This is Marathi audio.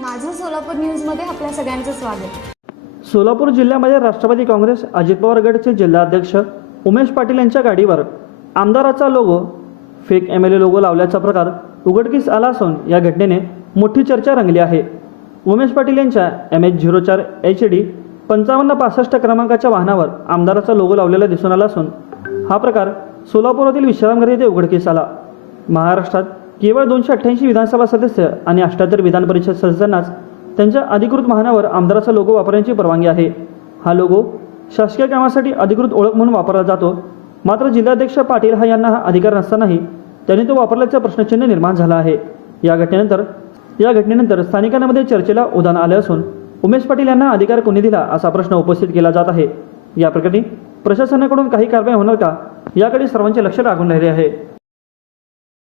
माझं सोलापूर न्यूजमध्ये आपल्या सगळ्यांचं स्वागत. सोलापूर जिल्ह्यामध्ये राष्ट्रवादी काँग्रेस अजित पवार गटचे जिल्हाध्यक्ष उमेश पाटील यांच्या गाडीवर आमदाराचा logo fake M L A logo लावल्याचा प्रकार उघडकीस आला असून या घटनेने मोठी चर्चा रंगली आहे. उमेश पाटील यांच्या एम एच झिरो चार एच डी पंचावन्न पासष्ट क्रमांकाच्या वाहनावर आमदाराचा लोगो लावलेला दिसून आला असून हा प्रकार सोलापुरातील विश्रामगृह येथे उघडकीस आला. महाराष्ट्रात केवळ दोनशे अठ्ठ्याऐंशी विधानसभा सदस्य आणि अठ्ठ्याहत्तर विधान परिषद सदस्यांनाच त्यांच्या अधिकृत वाहनावर आमदाराचा लोगो वापरण्याची परवानगी आहे. हा लोगो शासकीय कामासाठी अधिकृत ओळख म्हणून वापरला जातो. मात्र जिल्हाध्यक्ष पाटील हा यांना हा अधिकार नसतानाही त्यांनी तो वापरल्याचं प्रश्नचिन्ह निर्माण झालं आहे. या घटनेनंतर या घटनेनंतर स्थानिकांमध्ये चर्चेला उदान आले असून उमेश पाटील यांना अधिकार कोणी दिला असा प्रश्न उपस्थित केला जात आहे. या प्रकरणी प्रशासनाकडून काही कारवाई होणार का याकडे सर्वांचे लक्ष लागून राहिले आहे.